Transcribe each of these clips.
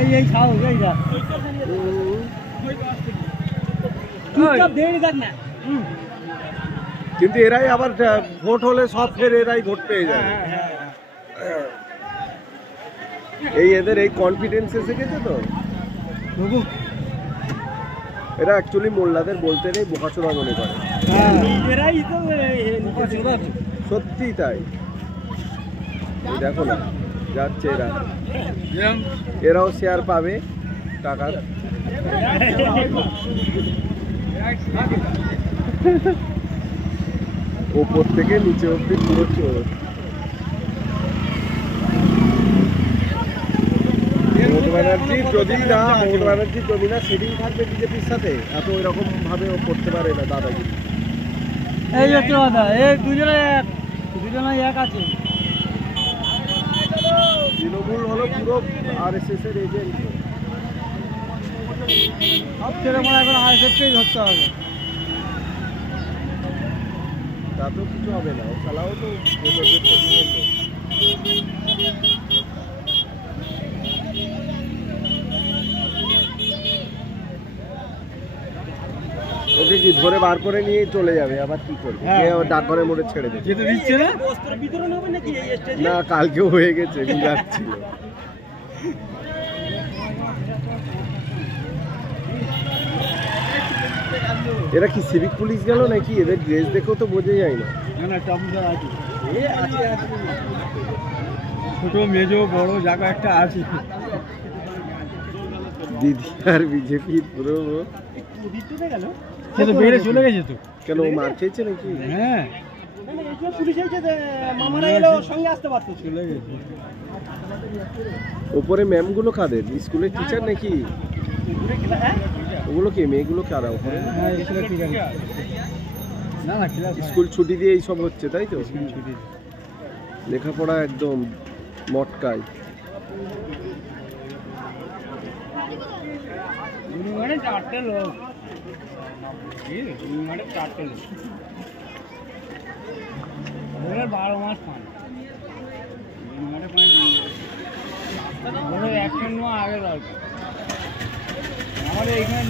এই খাও এইটা চুপচাপ দেরি দেখ না। কিন্তু এরাই আবার ভোট হলে সব ফের এরাই ভোট পেয়ে যায়। এই এদের এই কনফিডেন্স এসে গেছে তো। এরা অ্যাকচুয়ালি মোল্লাদের বলতে নেই, বোকাচোদা মনে করে। সত্যি তাই। দেখো না যাচ্ছে এরা, এরাও শেয়ার পাবে টাকার। ওপর থেকে নিচে অব্দি পুরো চোর। মমতা ব্যানার্জি যদি না সেদিন থাকবে বিজেপির সাথে, এত ওইরকম ভাবে ও করতে পারে না দাদাগিরি। এই হচ্ছে কথা, এই দুজনে এক আছে। তৃণমূল হলো পুরো RSS এর এজেন্ট। সব ছেলে মনে এখন RSSকেই ধরতে হবে। তাতেও কিছু হবে না, চালাও তো ওকে কি ধরে বার করে নিয়ে চলে যাবে, আবার কি করবে? ডাকঘরের মোড়ে ছেড়ে দেবে। যেতে দিচ্ছে না, বস্ত্র বিতরণ হবে নাকি এই স্টেজে? না, কালকেও হয়ে গেছে, যাচ্ছিল। এরা কি সিভিক পুলিশ গেল নাকি? এদের ড্রেস দেখেও তো বোঝা যায় না। ছোট মেজো বড় জায়গা একটা আছে। দিদি আর বিজেপি পুরো সে তো বেড়ে চলে গেছে তো। কেন মার খেয়েছে নাকি? হ্যাঁ, পুলিশ এসেছে, মামারা এলো সঙ্গে আসতে পারতো। চলে গেছে। ওপরে ম্যাম গুলো কাদের? স্কুলের টিচার নাকি? ওগুলো কি মেয়েগুলো কারা ওপরে? স্কুল ছুটি দিয়ে এইসব হচ্ছে তাই তো? লেখাপড়া একদম মটকায়। চারটে লোক, 12 মাস পান অ্যাকশন নেওয়া আগে দরকার। আমাদের এখানে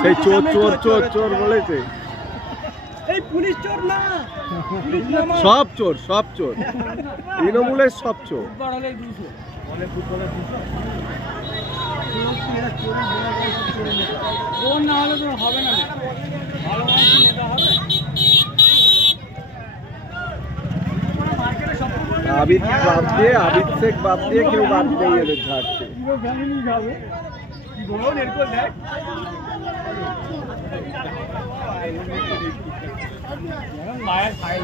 সেই চোর চোর চোর চোর বলেছে। এই পুলিশ চোর না, সব চোর, সব চোর, তৃণমূলের সব চোর। না হলে তো হবে না, ভালো মানুষ নেতা হবে। আবিদ বাদ দিয়ে, আবিদ শেখ বাদ দিয়ে কেউ বাদ নেই এদের ঝাড়ছে। মায়ের খাই